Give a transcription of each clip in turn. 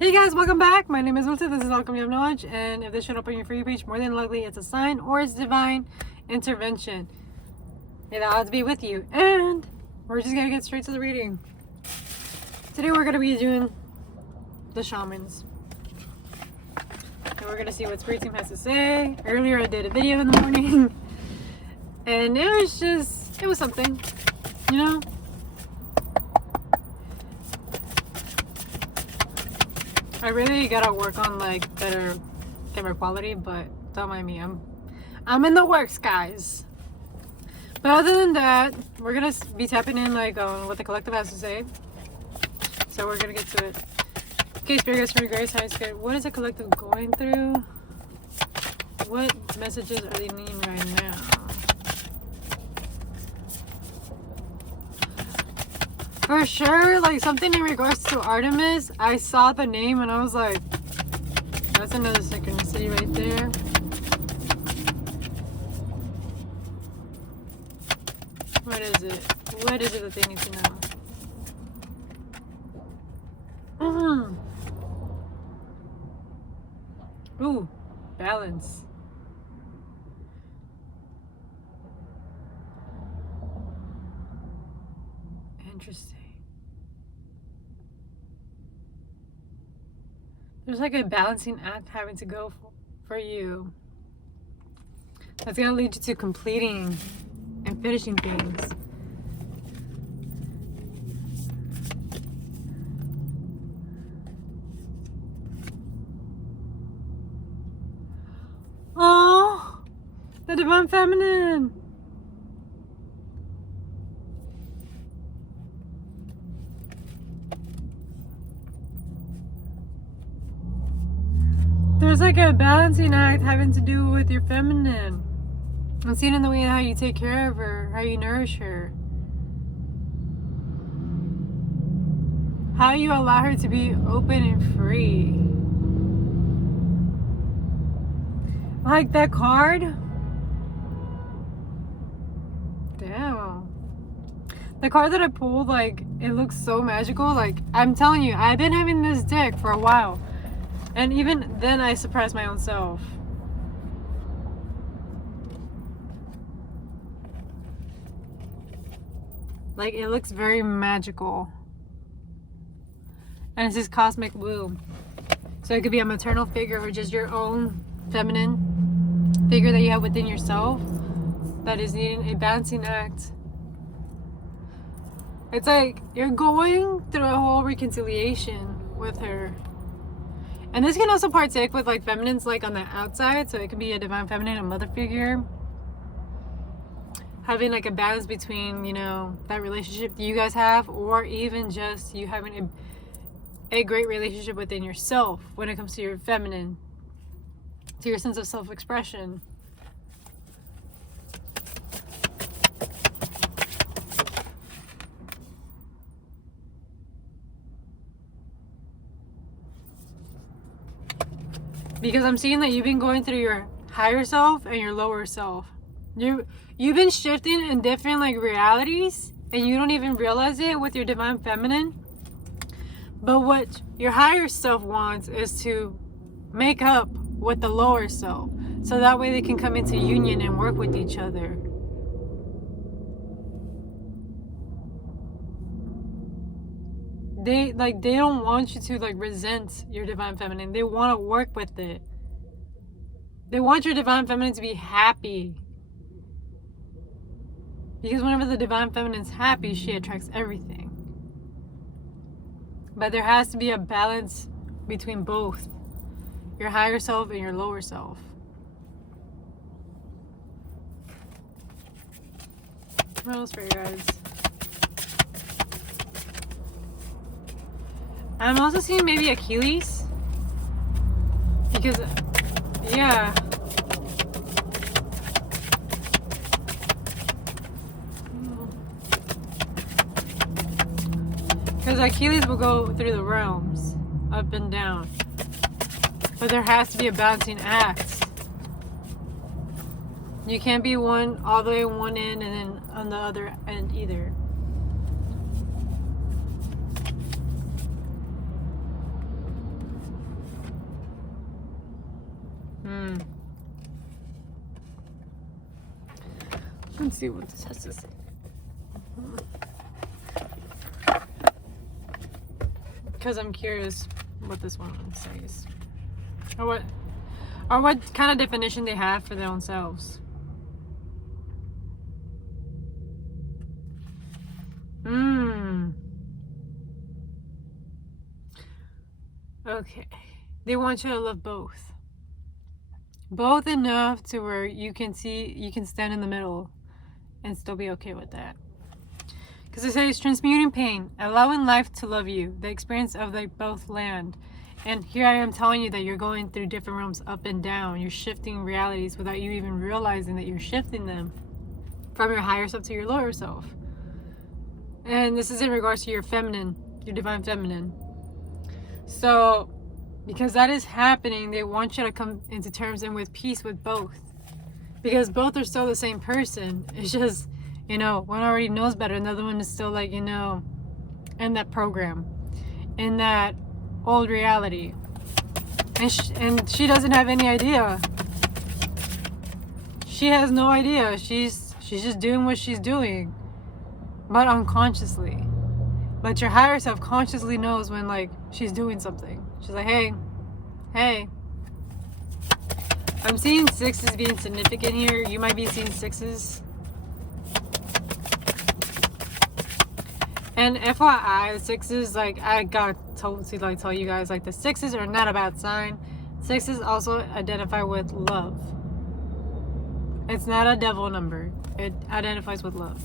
Hey guys, welcome back. My name is Wilta. This is Alchemy of Knowledge, and if this showed up on your For You page, more than likely it's a sign or it's divine intervention. May the odds be with you. And we're just gonna get straight to the reading. Today we're gonna be doing the shamans. And we're gonna see what Spirit Team has to say. Earlier I did a video in the morning, and it was something, you know? I really gotta work on like better camera quality, but don't mind me. I'm in the works, guys. But other than that, we're gonna be tapping in like what the collective has to say. So we're gonna get to it. Okay, Spirit Guides, Spirit Grace, High Spirit. What is the collective going through? What messages are they needing right now? For sure, like something in regards to Artemis. I saw the name and I was like, that's another synchronicity right there. What is it? What is it that they need to know? Ooh, balance. Interesting. There's like a balancing act having to go for you. That's gonna lead you to completing and finishing things. Oh, the Divine Feminine. There's like a balancing act having to do with your feminine. I'm seeing in the way how you take care of her, how you nourish her, how you allow her to be open and free. Like that card. Damn. The card that I pulled, like, it looks so magical. Like, I'm telling you, I've been having this deck for a while. And even then, I surprised my own self. Like, it looks very magical. And it says Cosmic Woo. So it could be a maternal figure or just your own feminine figure that you have within yourself that is needing a balancing act. It's like you're going through a whole reconciliation with her. And this can also partake with like feminines like on the outside. So it could be a divine feminine, a mother figure. Having like a balance between, you know, that relationship that you guys have, or even just you having a great relationship within yourself when it comes to your feminine, to your sense of self-expression. Because I'm seeing that you've been going through your higher self and your lower self. You've been shifting in different like realities and you don't even realize it with your divine feminine. But what your higher self wants is to make up with the lower self. So that way they can come into union and work with each other. They don't want you to like resent your divine feminine. They want to work with it. They want your divine feminine to be happy. Because whenever the divine feminine's happy, she attracts everything. But there has to be a balance between both. Your higher self and your lower self. What else for you guys? I'm also seeing maybe Achilles. Because, yeah. Because Achilles will go through the realms, up and down. But there has to be a balancing act. You can't be one all the way on one end and then on the other end either. Let's see what this has to say. Because I'm curious what this one says. Or what kind of definition they have for their own selves. Okay. They want you to love both. Both enough to where you can stand in the middle and still be okay with that. Because it says transmuting pain, allowing life to love you, the experience of they both land. And here I am telling you that you're going through different realms up and down. You're shifting realities without you even realizing that you're shifting them from your higher self to your lower self. And this is in regards to your feminine, your divine feminine. So, because that is happening, they want you to come into terms and with peace with both. Because both are still the same person. It's just, one already knows better, and the other one is still like, in that program, in that old reality. And she doesn't have any idea. She has no idea. She's just doing what she's doing, but unconsciously. But your higher self consciously knows when, like, she's doing something. She's like, hey. I'm seeing sixes being significant here. You might be seeing sixes. And FYI, sixes, like, I got told to, like, tell you guys, like, the sixes are not a bad sign. Sixes also identify with love. It's not a devil number. It identifies with love.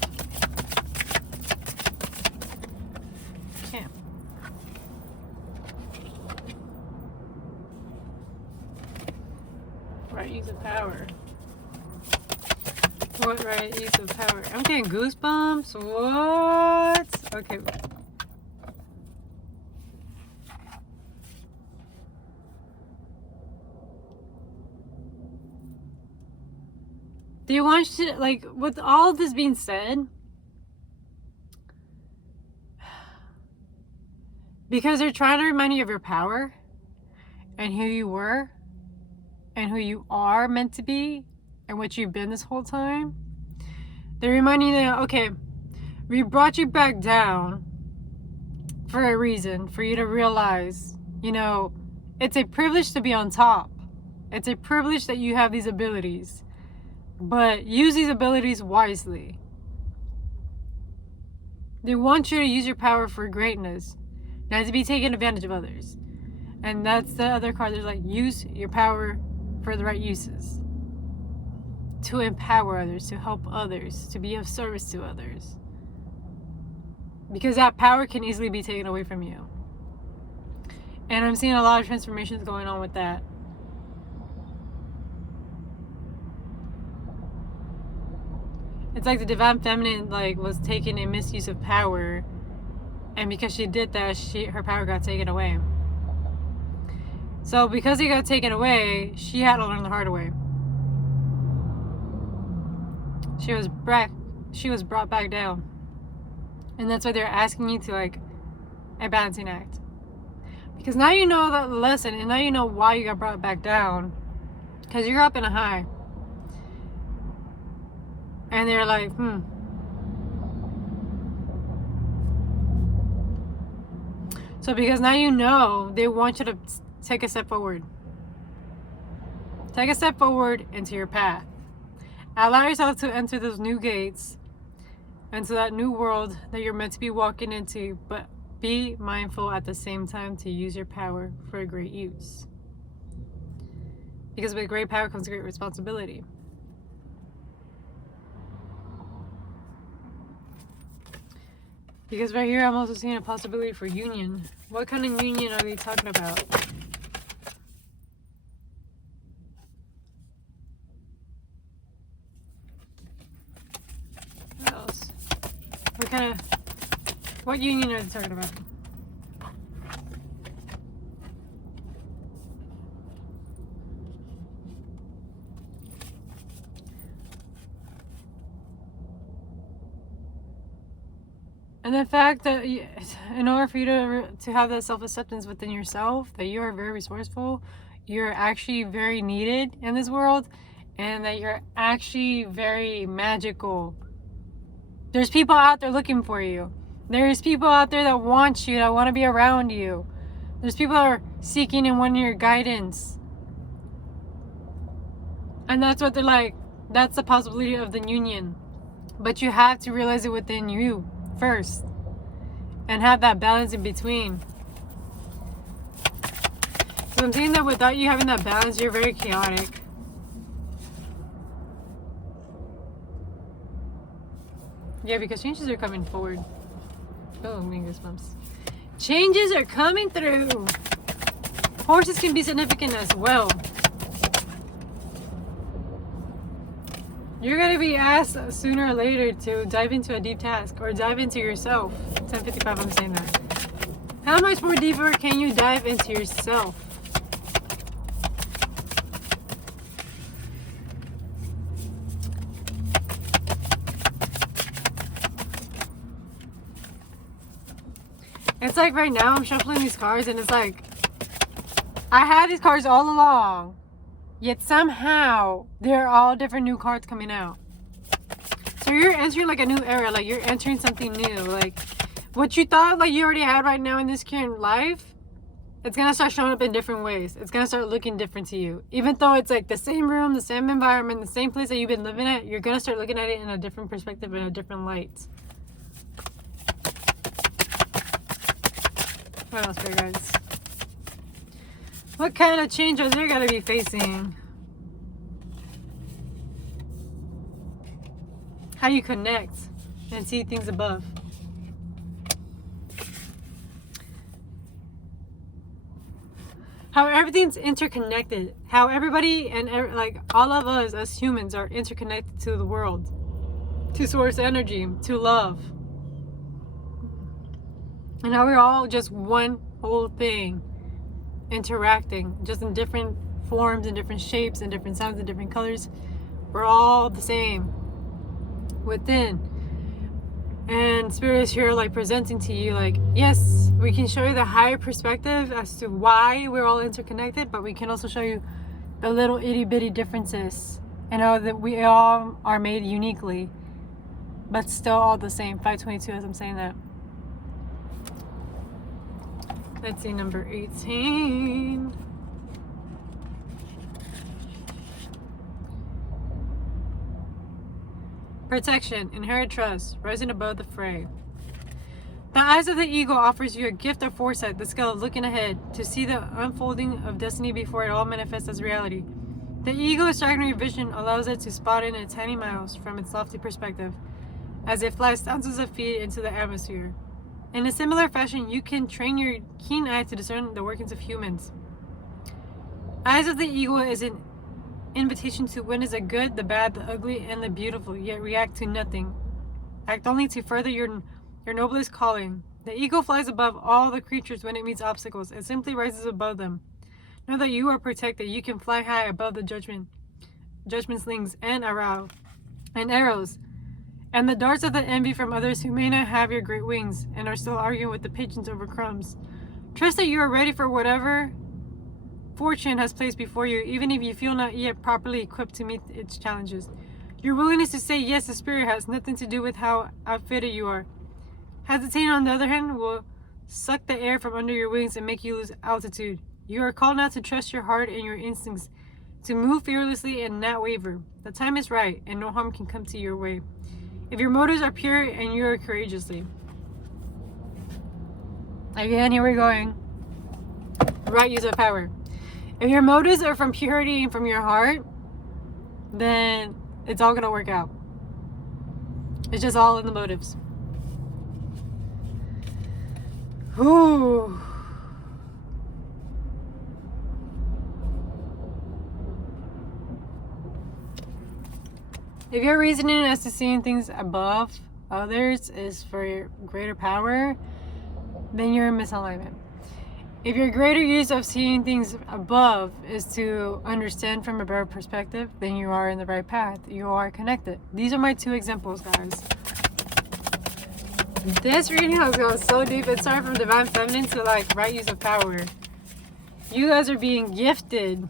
Right use of power. What right use of power? I'm getting goosebumps. What? Okay. Do you want to, like, with all of this being said, because they're trying to remind you of your power and who you were and who you are meant to be and what you've been this whole time, they're reminding you that, okay, we brought you back down for a reason, for you to realize, it's a privilege to be on top. It's a privilege that you have these abilities, but use these abilities wisely. They want you to use your power for greatness, not to be taking advantage of others. And that's the other card. There's like, use your power for the right uses. To empower others, to help others, to be of service to others. Because that power can easily be taken away from you. And I'm seeing a lot of transformations going on with that. It's like the divine feminine, like, was taking a misuse of power, and because she did that, her power got taken away. So because it got taken away, she had to learn the hard way. She was brought back down. And that's why they're asking you to, like, a balancing act. Because now you know that lesson, and now you know why you got brought back down. Because you're up in a high. And they're like, So because now you know, they want you to take a step forward. Take a step forward into your path. Allow yourself to enter those new gates, into that new world that you're meant to be walking into, but be mindful at the same time to use your power for a great use. Because with great power comes great responsibility. Because right here, I'm also seeing a possibility for union. What kind of union are they talking about? What else? What union are they talking about? And the fact that in order for you to have that self-acceptance within yourself, that you are very resourceful, you're actually very needed in this world, and that you're actually very magical. There's people out there looking for you. There's people out there that want you, that want to be around you. There's people that are seeking and wanting your guidance. And that's what they're like. That's the possibility of the union. But you have to realize it within you first. And have that balance in between. So I'm saying that without you having that balance, you're very chaotic. Yeah, because changes are coming forward. Oh, me goosebumps. Changes are coming through. Horses can be significant as well. You're going to be asked sooner or later to dive into a deep task or dive into yourself. 10:55, I'm saying that. How much more deeper can you dive into yourself? It's like right now I'm shuffling these cards and it's like I had these cards all along, yet somehow they're all different new cards coming out. So you're entering like a new era, like you're entering something new. Like what you thought like you already had right now in this current life, it's gonna start showing up in different ways. It's gonna start looking different to you. Even though it's like the same room, the same environment, the same place that you've been living at, you're gonna start looking at it in a different perspective, in a different light. What else, Spirit Guides? What kind of changes you're gonna be facing? How you connect and see things above. How everything's interconnected. How everybody and like all of us as humans are interconnected to the world, to source energy, to love. And how we're all just one whole thing, interacting, just in different forms and different shapes and different sounds and different colors. We're all the same within. And Spirit is here like presenting to you like, yes, we can show you the higher perspective as to why we're all interconnected, but we can also show you the little itty bitty differences and how that we all are made uniquely, but still all the same. 522 as I'm saying that. Let's see, number 18. Protection, inherent trust, rising above the fray. The eyes of the eagle offers you a gift of foresight, the skill of looking ahead, to see the unfolding of destiny before it all manifests as reality. The eagle's extraordinary vision allows it to spot in at tiny miles from its lofty perspective, as it flies thousands of feet into the atmosphere. In a similar fashion, you can train your keen eye to discern the workings of humans. Eyes of the eagle is an invitation to witness the good, the bad, the ugly, and the beautiful, yet react to nothing. Act only to further your noblest calling. The eagle flies above all the creatures when it meets obstacles. It simply rises above them. Know that you are protected. You can fly high above the judgment slings and arrows, and the darts of the envy from others who may not have your great wings and are still arguing with the pigeons over crumbs. Trust that you are ready for whatever fortune has placed before you, even if you feel not yet properly equipped to meet its challenges. Your willingness to say yes to Spirit has nothing to do with how outfitted you are. Hesitating, on the other hand, will suck the air from under your wings and make you lose altitude. You are called now to trust your heart and your instincts, to move fearlessly and not waver. The time is right, and no harm can come to your way, if your motives are pure and you are courageously. Again, here we're going. Right use of power. If your motives are from purity and from your heart, then it's all going to work out. It's just all in the motives. Ooh. If your reasoning as to seeing things above others is for greater power, then you're in misalignment. If your greater use of seeing things above is to understand from a better perspective, then you are in the right path. You are connected. These are my two examples, guys. This reading has gone so deep. It started from Divine Feminine to like right use of power. You guys are being gifted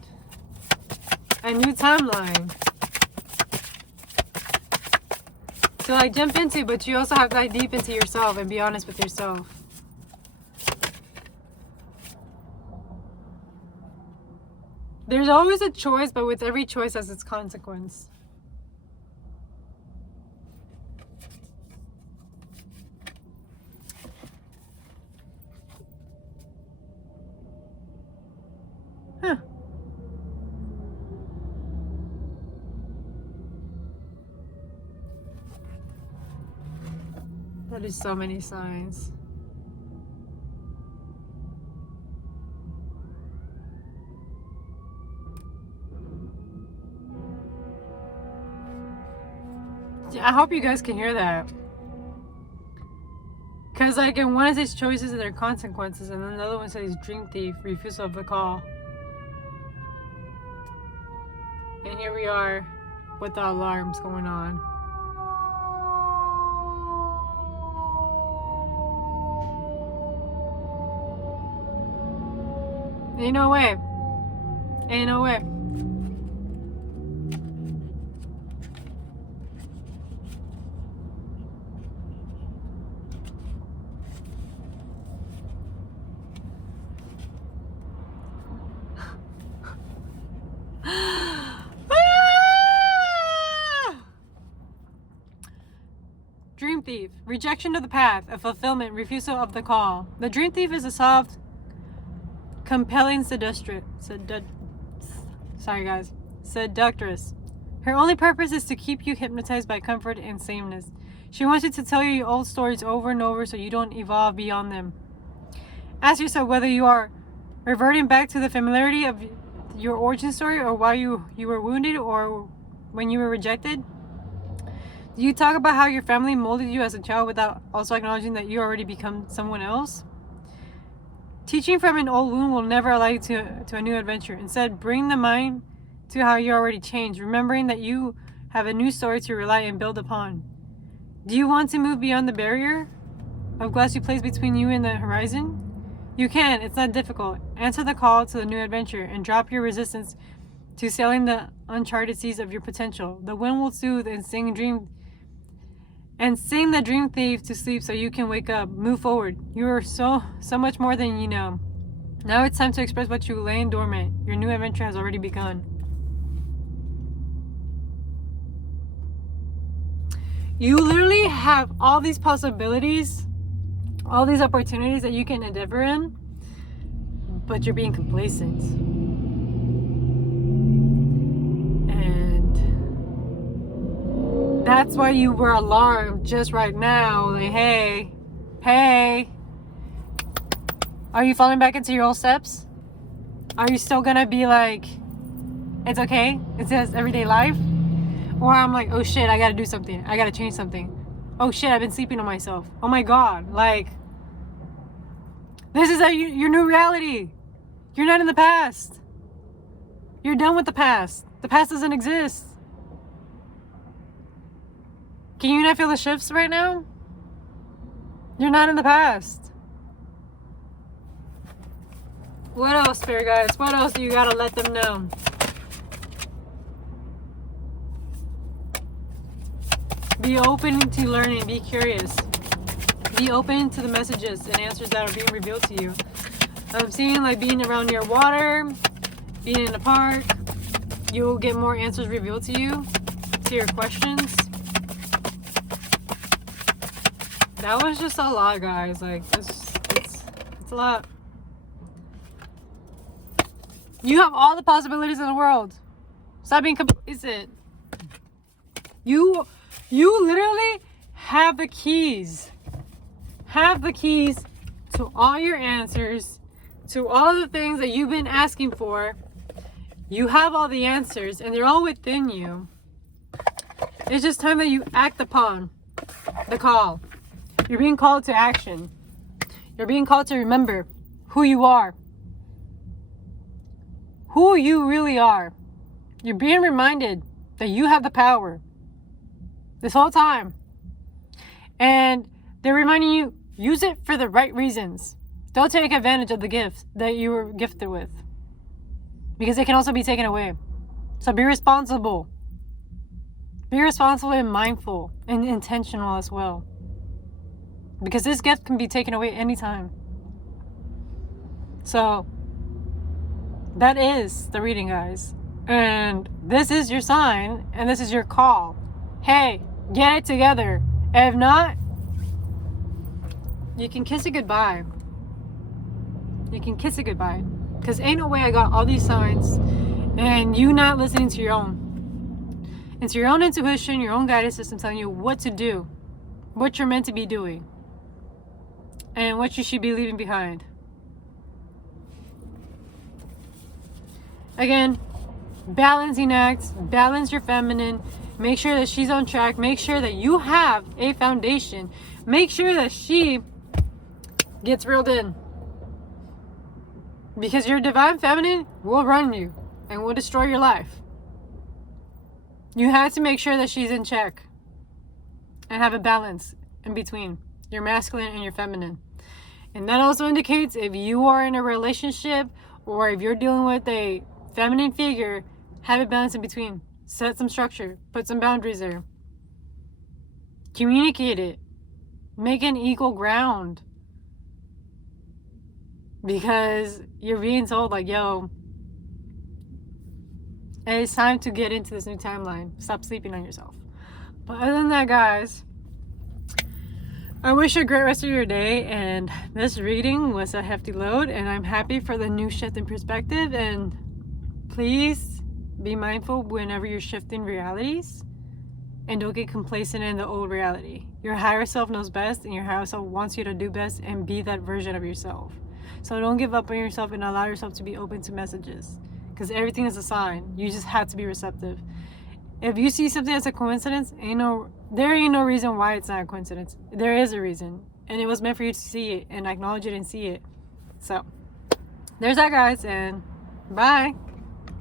a new timeline to like jump into, but you also have to dive deep into yourself and be honest with yourself. There's always a choice, but with every choice has its consequence. Huh. That is so many signs. I hope you guys can hear that. Because like in one of these choices and their consequences, and then another one says dream thief, refusal of the call. And here we are with the alarms going on. Ain't no way. Ain't no way. Dream thief, rejection of the path, a fulfillment, refusal of the call. The dream thief is a soft, compelling seductress. Her only purpose is to keep you hypnotized by comfort and sameness. She wants you to tell you old stories over and over so you don't evolve beyond them. Ask yourself whether you are reverting back to the familiarity of your origin story, or why you were wounded, or when you were rejected. Do you talk about how your family molded you as a child without also acknowledging that you already become someone else? Teaching from an old wound will never allow you to a new adventure. Instead, bring the mind to how you already changed, remembering that you have a new story to rely and build upon. Do you want to move beyond the barrier of glass you place between you and the horizon? You can. It's not difficult. Answer the call to the new adventure and drop your resistance to sailing the uncharted seas of your potential. The wind will soothe and sing the dream thief to sleep so you can wake up. Move forward. You are so much more than you know. Now it's time to express what you lay dormant. Your new adventure has already begun. You literally have all these possibilities, all these opportunities that you can endeavor in, but you're being complacent. That's why you were alarmed just right now. Like, hey, are you falling back into your old steps? Are you still gonna be like, it's okay, it's just everyday life? Or I'm like, oh shit, I gotta do something, I gotta change something. Oh shit, I've been sleeping on myself. Oh my god, like, this is your new reality. You're not in the past. You're done with the past. The past doesn't exist. Can you not feel the shifts right now? You're not in the past. What else, Spirit guys? What else do you gotta let them know? Be open to learning. Be curious. Be open to the messages and answers that are being revealed to you. I'm seeing like being around near water, being in a park. You'll get more answers revealed to you, to your questions. That was just a lot, guys. Like, it's a lot. You have all the possibilities in the world. Stop being complacent. You literally have the keys. Have the keys to all your answers, to all the things that you've been asking for. You have all the answers, and they're all within you. It's just time that you act upon the call. You're being called to action. You're being called to remember who you are. Who you really are. You're being reminded that you have the power. This whole time. And they're reminding you, use it for the right reasons. Don't take advantage of the gift that you were gifted with. because it can also be taken away. So be responsible. Be responsible and mindful and intentional as well, because this gift can be taken away anytime. So that is the reading, guys, and this is your sign and this is your call. Hey, get it together. If not, you can kiss it goodbye. You can kiss it goodbye, because ain't no way I got all these signs and you not listening to your own. It's your own intuition, your own guidance system telling you what to do, what you're meant to be doing, and what you should be leaving behind. Again, balancing acts, balance your feminine, make sure that she's on track, make sure that you have a foundation, make sure that she gets reeled in. Because your divine feminine will run you and will destroy your life. You have to make sure that she's in check and have a balance in between your masculine and your feminine. And that also indicates if you are in a relationship or if you're dealing with a feminine figure, have a balance in between. Set some structure, put some boundaries there. Communicate it. Make an equal ground. Because you're being told, like, yo, it's time to get into this new timeline. Stop sleeping on yourself. But other than that, guys, I wish you a great rest of your day. And this reading was a hefty load. And I'm happy for the new shift in perspective. And please be mindful whenever you're shifting realities. And don't get complacent in the old reality. Your higher self knows best. And your higher self wants you to do best and be that version of yourself. So don't give up on yourself and allow yourself to be open to messages. Because everything is a sign. You just have to be receptive. If you see something as a coincidence, there ain't no reason why it's not a coincidence. There is a reason. And it was meant for you to see it and acknowledge it and see it. So, there's that, guys, and bye.